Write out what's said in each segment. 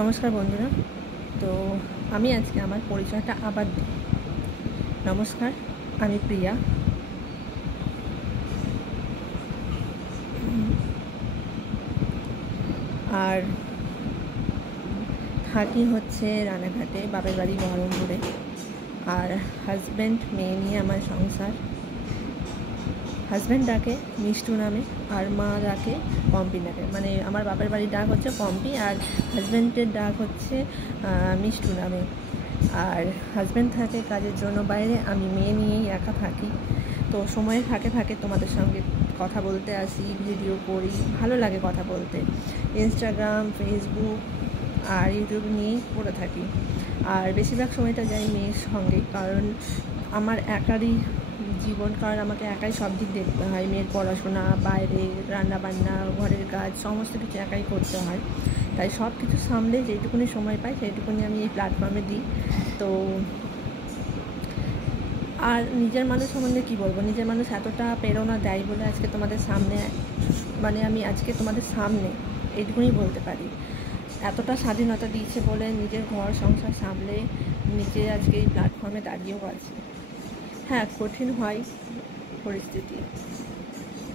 নমস্কার বন্ধুরা। তো আমি আজকে আমার পরিচয়টা আবার দিই। নমস্কার, আমি প্রিয়া। আর থাকি হচ্ছে রানাঘাটে, বাপের বাড়ি বহরমপুরে। আর হাজব্যান্ড মেয়ে নিয়ে আমার সংসার। হাজব্যান্ড ডাকে মিষ্টু নামে, আর মা ডাকে পম্পি নামে। মানে আমার বাপের বাড়ির ডাক হচ্ছে পম্পি, আর হাজব্যান্ডের ডাক হচ্ছে মিষ্টু নামে। আর হাজব্যান্ড থাকে কাজের জন্য বাইরে, আমি মেয়ে নিয়েই একা থাকি। তো সময়ের ফাঁকে ফাঁকে তোমাদের সঙ্গে কথা বলতে আসি, ভিডিও করি, ভালো লাগে কথা বলতে। ইনস্টাগ্রাম, ফেসবুক আর ইউটিউব নিয়েই করে থাকি। আর বেশিরভাগ সময়টা যাই মেয়ের সঙ্গে, কারণ আমার একারই জীবন, কারণ আমাকে একাই সব দিক দেখতে হয়। মেয়ের পড়াশোনা, বাইরে রান্নাবান্না, ঘরের কাজ, সমস্ত কিছু একাই করতে হয়। তাই সব কিছু সামলে যেটুকুনি সময় পাই সেইটুকুনি আমি এই প্ল্যাটফর্মে দিই। তো আর নিজের মানুষ সম্বন্ধে কী বলবো, নিজের মানুষ এতটা প্রেরণা দেয় বলে আজকে তোমাদের সামনে, মানে আমি আজকে তোমাদের সামনে এইটুকুনি বলতে পারি। এতটা স্বাধীনতা দিয়েছে বলে নিজের ঘর সংসার সামলে নিজে আজকে এই প্ল্যাটফর্মে দাঁড়িয়েও আছে। হ্যাঁ, কঠিন হয় পরিস্থিতি,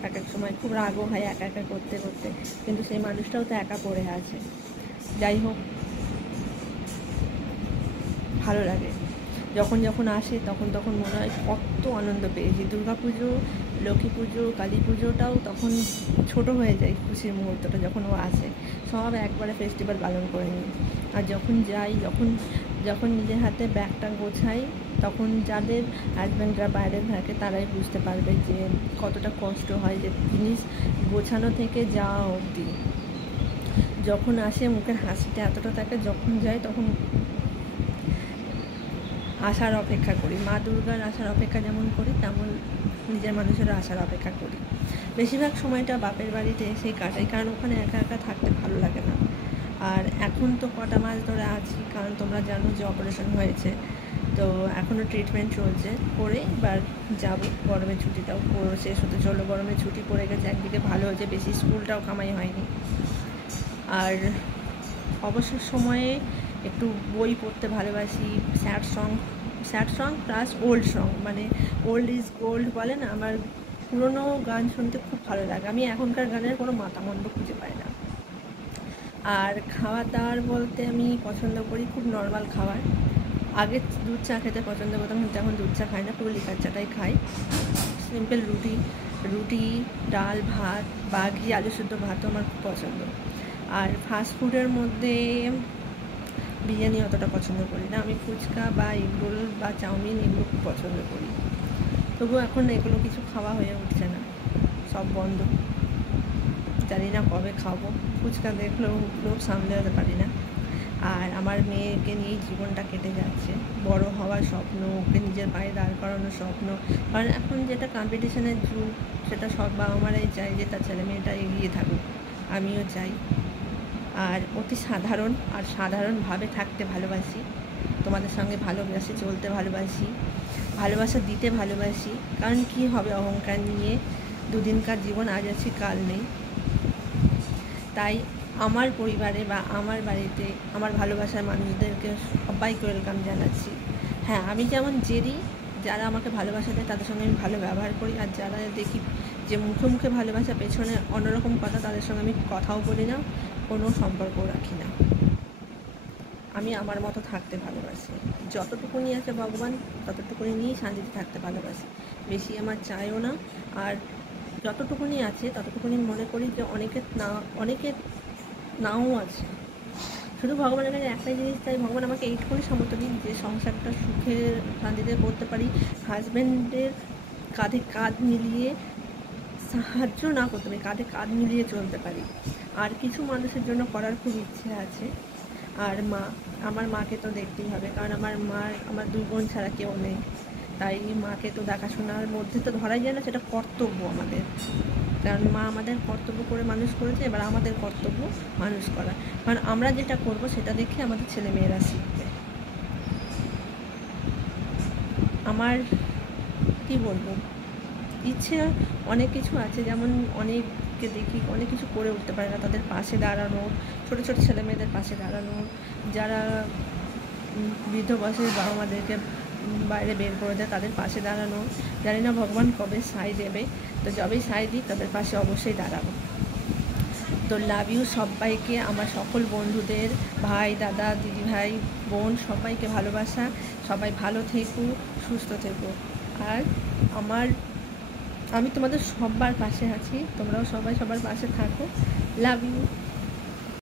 এক এক সময় খুব রাগও হয় একা একা করতে করতে, কিন্তু সেই মানুষটাও তো একা পড়ে আছে। যাই হোক, ভালো লাগে যখন যখন আসে, তখন তখন মনে হয় কত আনন্দ পেয়েছি। দুর্গা পুজো, লক্ষ্মী পুজো, কালী পুজোটাও তখন ছোট হয়ে যায় খুশির মুহূর্তটা যখন ও আসে। সব একবারে ফেস্টিভ্যাল পালন করে নিই। আর যখন যাই, যখন নিজের হাতে ব্যাগটা গোছাই, তখন যাদের হাজব্যান্ডরা বাইরে থাকে তারাই বুঝতে পারবে যে কতটা কষ্ট হয়, যে জিনিস গোছানো থেকে যাওয়া অবধি। যখন আসে মুখের হাসিটা এতটা থাকে, যখন যায় তখন আসার অপেক্ষা করি। মা দুর্গার আসার অপেক্ষা যেমন করি, তেমন নিজের মানুষেরও আসার অপেক্ষা করি। বেশিরভাগ সময়টা বাপের বাড়িতে এসেই কাটাই, কারণ ওখানে একা একা থাকতে ভালো লাগে না। আর এখন তো কটা মাস ধরে আছি, কারণ তোমরা জানো যে অপারেশন হয়েছে, তো এখনও ট্রিটমেন্ট চলছে। করে এবার যাব, গরমের ছুটিটাও শেষ হতে চলো। গরমের ছুটি পড়ে গেছে, একদিকে ভালো হয়েছে, বেশি স্কুলটাও কামাই হয়নি। আর অবসর সময়ে একটু বই পড়তে ভালোবাসি। Sad song plus old song, মানে ওল্ড ইজ গোল্ড বলে না, আমার পুরনো গান শুনতে খুব ভালো লাগে। আমি এখনকার গানের কোনো মাথামন্দ খুঁজে পাই না। আর খাওয়া দাওয়ার বলতে আমি পছন্দ করি খুব নর্মাল খাবার। আগে দুধ চা খেতে পছন্দ করতাম, কিন্তু এখন দুধ চা খাই না, পুরো লিকার চাটাই খাই। সিম্পল রুটি, ডাল, ভাত বা ঘি আলু শুদ্ধ ভাতও আমার খুব পছন্দ। আর ফাস্টফুডের মধ্যে বিরিয়ানি অতটা পছন্দ করি না। আমি ফুচকা বা এগরোল বা চাউমিন এগুলো খুব পছন্দ করি। তবুও এখন এগুলো কিছু খাওয়া হয়ে উঠছে না, সব বন্ধ। জানি না কবে খাবো। ফুচকা দেখলেও লোভ সামলাতে পারি না। আর আমার মেয়েকে নিয়েই জীবনটা কেটে যাচ্ছে। বড় হওয়ার স্বপ্ন, ওকে নিজের পায়ে দাঁড় করানোর স্বপ্ন। কারণ এখন যেটা কম্পিটিশনের যুগ, সেটা সব বাবা মারাই চাই যে তার ছেলে মেয়েটা এগিয়ে থাকুক, আমিও চাই। আর অতি সাধারণ আর সাধারণভাবে থাকতে ভালোবাসি। তোমাদের সঙ্গে ভালোবাসি, চলতে ভালোবাসি, ভালোবাসা দিতে ভালোবাসি। কারণ কি হবে অহংকার নিয়ে, দুদিনকার জীবন, আজ আছি কাল নেই। তাই আমার পরিবারে বা আমার বাড়িতে আমার ভালোবাসার মানুষদেরকে সবাইকে ওয়েলকাম জানাচ্ছি। হ্যাঁ, আমি যেমন জেদি, যারা আমাকে ভালোবাসা দেয় তাদের সঙ্গে আমি ভালো ব্যবহার করি। আর যারা দেখি যে মুখে মুখে ভালোবাসা, পেছনে অন্যরকম কথা, তাদের সঙ্গে আমি কথাও বলি না, কোনো সম্পর্কও রাখি না। আমি আমার মতো থাকতে ভালোবাসি। যতটুকুনি আছে ভগবান, ততটুকুনি নিয়েই শান্তিতে থাকতে ভালোবাসি। বেশি আমার চাইও না। আর যতটুকুনি আছে ততটুকুনি মনে করি যে অনেকের নাও আছে। শুধু ভগবানের কাছে একটাই জিনিস চাই, ভগবান আমাকে এইটুকুনি সামর্থ্য দিন যে সংসারটা সুখে শান্তিতে করতে পারি। হাজব্যান্ডের কাঁধে কাঁধ মিলিয়ে সাহায্য না করতে পারি, কাঁধে কাঁধ মিলিয়ে চলতে পারি। আর কিছু মানুষের জন্য করার খুব ইচ্ছে আছে। আর আমার মাকে তো দেখতেই হবে, কারণ আমার 2 বোন ছাড়া কেউ নেই। তাই মাকে তো দেখাশোনার মধ্যে তো ধরাই যায় না, সেটা কর্তব্য আমাদের। কারণ মা আমাদের কর্তব্য করে মানুষ করেছে, এবার আমাদের কর্তব্য মানুষ করা। কারণ আমরা যেটা করব সেটা দেখে আমাদের ছেলেমেয়েরা শিখবে। আমার কি বলবো, ইচ্ছে অনেক কিছু আছে। যেমন অনেককে দেখি অনেক কিছু করে উঠতে পারে না, তাদের পাশে দাঁড়ানো, ছোটো ছোটো ছেলে মেয়েদের পাশে দাঁড়ানো, যারা বৃদ্ধ বয়সের বাবা মাদেরকে বাইরে বের করে দেয় তাদের পাশে দাঁড়ানো। জানি না ভগবান কবে সাই দেবে, তো যবেই সাই দিই তাদের পাশে অবশ্যই দাঁড়াবো। তো লাভ ইউ সবাইকে, আমার সকল বন্ধুদের, ভাই দাদা দিদি ভাই বোন সবাইকে ভালোবাসা। সবাই ভালো থেকো, সুস্থ থেকো। আর আমি তোমাদের সবার পাশে আছি, তোমরাও সবাই সবার পাশে থাকো। Love you.